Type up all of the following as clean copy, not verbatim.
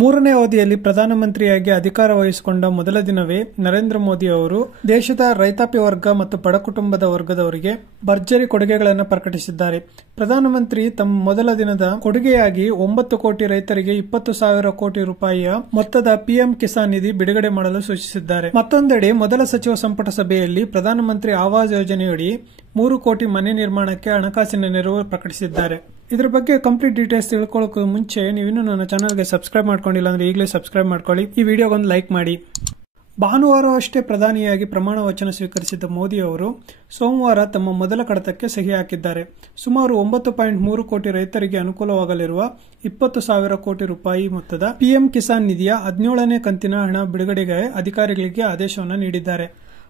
ಮೂರನೇ ಅವಧಿಯಲ್ಲಿ ಪ್ರಧಾನಮಂತ್ರಿಯಾಗಿ ಅಧಿಕಾರ ವಹಿಸಿಕೊಂಡ ಮೊದಲ ದಿನವೇ ನರೇಂದ್ರ ಮೋದಿ ಅವರು ದೇಶದ ರೈತಾಪಿ ವರ್ಗ ಮತ್ತು ಬಡ ಕುಟುಂಬದ ವರ್ಗದವರಿಗೆ ಭರ್ಜರಿ ಕೊಡುಗೆಗಳನ್ನು ಪ್ರಕಟಿಸಿದ್ದಾರೆ. ಪ್ರಧಾನಮಂತ್ರಿ ತಮ್ಮ ಮೊದಲ ದಿನದ ಕೊಡುಗೆಯಾಗಿ 9 ಕೋಟಿ ರೈತರಿಗೆ 20,000 ಕೋಟಿ ರೂಪಾಯಿಯ ಮೊತ್ತದ ಪಿಎಂ ಕಿಸಾನ್ ನಿಧಿ ಬಿಡುಗಡೆ ಮಾಡಲು ಸೂಚಿಸಿದ್ದಾರೆ. ಮತ್ತೊಂದೆಡೆ ಮೊದಲ ಸಚಿವ ಸಂಪುಟ ಸಭೆಯಲ್ಲಿ ಪ್ರಧಾನಮಂತ್ರಿ ಆವಾಸ್ ಯೋಜನೆಯಡಿ 3 ಕೋಟಿ ಮನೆ ನಿರ್ಮಾಣಕ್ಕೆ ಹಣಕಾಸಿನ ನೆರವು ಪ್ರಕಟಿಸಿದ್ದಾರೆ. ಇದರ ಬಗ್ಗೆ ಕಂಪ್ಲೀಟ್ ಡೀಟೇಲ್ಸ್ ತಿಳ್ಕೊಳ್ಳೋಕೆ ಮುಂಚೆ ನೀವಿನ್ನೂ ನನ್ನ ಚಾನಲ್ಗೆ ಸಬ್ಸ್ಕ್ರೈಬ್ ಮಾಡ್ಕೊಂಡಿಲ್ಲ ಅಂದ್ರೆ ಈಗಲೇ ಸಬ್ಸ್ಕ್ರೈಬ್ ಮಾಡ್ಕೊಳ್ಳಿ. ಈ ವಿಡಿಯೋಗೊಂದು ಲೈಕ್ ಮಾಡಿ. ಭಾನುವಾರವಷ್ಟೇ ಪ್ರಧಾನಿಯಾಗಿ ಪ್ರಮಾಣ ವಚನ ಸ್ವೀಕರಿಸಿದ್ದ ಮೋದಿ ಅವರು ಸೋಮವಾರ ತಮ್ಮ ಮೊದಲ ಕಡತಕ್ಕೆ ಸಹಿ ಹಾಕಿದ್ದಾರೆ. ಸುಮಾರು 9.3 ಕೋಟಿ ರೈತರಿಗೆ ಅನುಕೂಲವಾಗಲಿರುವ 20,000 ಕೋಟಿ ರೂಪಾಯಿ ಮೊತ್ತದ ಪಿಎಂ ಕಿಸಾನ್ ನಿಧಿಯ 17ನೇ ಕಂತಿನ ಹಣ ಬಿಡುಗಡೆಗೆ ಅಧಿಕಾರಿಗಳಿಗೆ ಆದೇಶವನ್ನು ನೀಡಿದ್ದಾರೆ.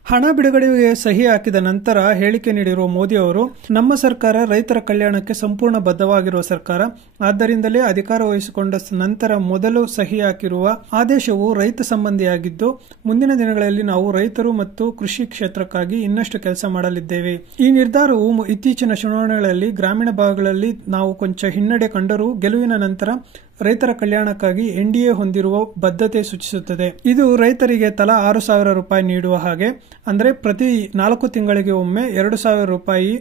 ಹಣ ಬಿಡುಗಡೆಗೆ ಸಹಿ ಹಾಕಿದ ನಂತರ ಹೇಳಿಕೆ ನೀಡಿರುವ ಮೋದಿ ಅವರು, ನಮ್ಮ ಸರ್ಕಾರ ರೈತರ ಕಲ್ಯಾಣಕ್ಕೆ ಸಂಪೂರ್ಣ ಬದ್ಧವಾಗಿರುವ ಸರ್ಕಾರ. ಆದ್ದರಿಂದಲೇ ಅಧಿಕಾರ ವಹಿಸಿಕೊಂಡ ನಂತರ ಮೊದಲು ಸಹಿ ಹಾಕಿರುವ ಆದೇಶವು ರೈತ ಸಂಬಂಧಿಯಾಗಿದ್ದು, ಮುಂದಿನ ದಿನಗಳಲ್ಲಿ ನಾವು ರೈತರು ಮತ್ತು ಕೃಷಿ ಕ್ಷೇತ್ರಕ್ಕಾಗಿ ಇನ್ನಷ್ಟು ಕೆಲಸ ಮಾಡಲಿದ್ದೇವೆ. ಈ ನಿರ್ಧಾರವು ಇತ್ತೀಚಿನ ಚುನಾವಣೆಗಳಲ್ಲಿ ಗ್ರಾಮೀಣ ಭಾಗಗಳಲ್ಲಿ ನಾವು ಕೊಂಚ ಹಿನ್ನಡೆ ಕಂಡರೂ ಗೆಲುವಿನ ನಂತರ ರೈತರ ಕಲ್ಯಾಣಕ್ಕಾಗಿ ಎನ್ಡಿಎ ಹೊಂದಿರುವ ಬದ್ಧತೆ ಸೂಚಿಸುತ್ತದೆ. ಇದು ರೈತರಿಗೆ ತಲಾ 6,000 ರೂಪಾಯಿ ನೀಡುವ ಹಾಗೆ, ಅಂದ್ರೆ ಪ್ರತಿ 4 ತಿಂಗಳಿಗೆ ಒಮ್ಮೆ 2,000 ರೂಪಾಯಿ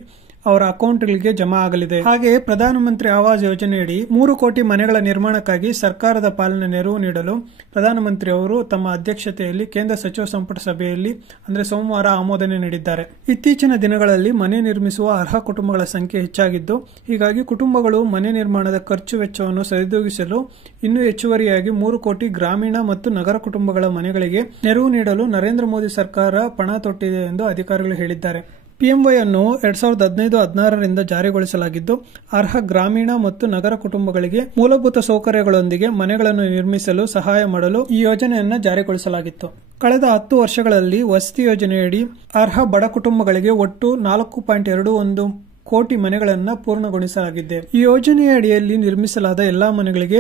ಅವರ ಅಕೌಂಟ್ಗಳಿಗೆ ಜಮಾ ಆಗಲಿದೆ. ಹಾಗೆಯೇ ಪ್ರಧಾನಮಂತ್ರಿ ಆವಾಸ್ ಯೋಜನೆಯಡಿ 3 ಕೋಟಿ ಮನೆಗಳ ನಿರ್ಮಾಣಕ್ಕಾಗಿ ಸರ್ಕಾರದ ಪಾಲಿನ ನೆರವು ನೀಡಲು ಪ್ರಧಾನಮಂತ್ರಿ ಅವರು ತಮ್ಮ ಅಧ್ಯಕ್ಷತೆಯಲ್ಲಿ ಕೇಂದ್ರ ಸಚಿವ ಸಂಪುಟ ಸಭೆಯಲ್ಲಿ ಅಂದ್ರೆ ಸೋಮವಾರ ಆಮೋದನೆ ನೀಡಿದ್ದಾರೆ. ಇತ್ತೀಚಿನ ದಿನಗಳಲ್ಲಿ ಮನೆ ನಿರ್ಮಿಸುವ ಅರ್ಹ ಕುಟುಂಬಗಳ ಸಂಖ್ಯೆ ಹೆಚ್ಚಾಗಿದ್ದು, ಹೀಗಾಗಿ ಕುಟುಂಬಗಳು ಮನೆ ನಿರ್ಮಾಣದ ಖರ್ಚು ವೆಚ್ಚವನ್ನು ಸರಿದೂಗಿಸಲು ಇನ್ನೂ ಹೆಚ್ಚುವರಿಯಾಗಿ 3 ಕೋಟಿ ಗ್ರಾಮೀಣ ಮತ್ತು ನಗರ ಕುಟುಂಬಗಳ ಮನೆಗಳಿಗೆ ನೆರವು ನೀಡಲು ನರೇಂದ್ರ ಮೋದಿ ಸರ್ಕಾರ ಪಣ ತೊಟ್ಟಿದೆ ಎಂದು ಅಧಿಕಾರಿಗಳು ಹೇಳಿದ್ದಾರೆ. ಪಿಎಂವೈ ಅನ್ನು 2015-16ರಿಂದ ಜಾರಿಗೊಳಿಸಲಾಗಿದ್ದು, ಅರ್ಹ ಗ್ರಾಮೀಣ ಮತ್ತು ನಗರ ಕುಟುಂಬಗಳಿಗೆ ಮೂಲಭೂತ ಸೌಕರ್ಯಗಳೊಂದಿಗೆ ಮನೆಗಳನ್ನು ನಿರ್ಮಿಸಲು ಸಹಾಯ ಮಾಡಲು ಈ ಯೋಜನೆಯನ್ನು ಜಾರಿಗೊಳಿಸಲಾಗಿತ್ತು. ಕಳೆದ 10 ವರ್ಷಗಳಲ್ಲಿ ವಸತಿ ಯೋಜನೆಯಡಿ ಅರ್ಹ ಬಡ ಕುಟುಂಬಗಳಿಗೆ ಒಟ್ಟು 4.21 ಕೋಟಿ ಮನೆಗಳನ್ನು ಪೂರ್ಣಗೊಳಿಸಲಾಗಿದೆ. ಈ ಯೋಜನೆಯ ಅಡಿಯಲ್ಲಿ ನಿರ್ಮಿಸಲಾದ ಎಲ್ಲಾ ಮನೆಗಳಿಗೆ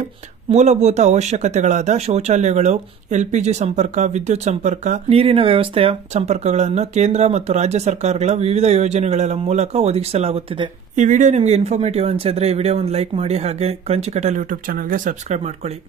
ಮೂಲಭೂತ ಅವಶ್ಯಕತೆಗಳಾದ ಶೌಚಾಲಯಗಳು, ಎಲ್ಪಿಜಿ ಸಂಪರ್ಕ, ವಿದ್ಯುತ್ ಸಂಪರ್ಕ, ನೀರಿನ ವ್ಯವಸ್ಥೆಯ ಸಂಪರ್ಕಗಳನ್ನು ಕೇಂದ್ರ ಮತ್ತು ರಾಜ್ಯ ಸರ್ಕಾರಗಳ ವಿವಿಧ ಯೋಜನೆಗಳ ಮೂಲಕ ಒದಗಿಸಲಾಗುತ್ತಿದೆ. ಈ ವಿಡಿಯೋ ನಿಮಗೆ ಇನ್ಫಾರ್ಮೇಟಿವ್ ಅನ್ಸಿದ್ರೆ ಈ ವಿಡಿಯೋ ಒಂದು ಲೈಕ್ ಮಾಡಿ, ಹಾಗೆ ಕ್ರಂಚಿ ಕಟಲ್ ಯೂಟ್ಯೂಬ್ ಚಾನಲ್ಗೆ ಸಬ್ಸ್ಕ್ರೈಬ್ ಮಾಡ್ಕೊಳ್ಳಿ.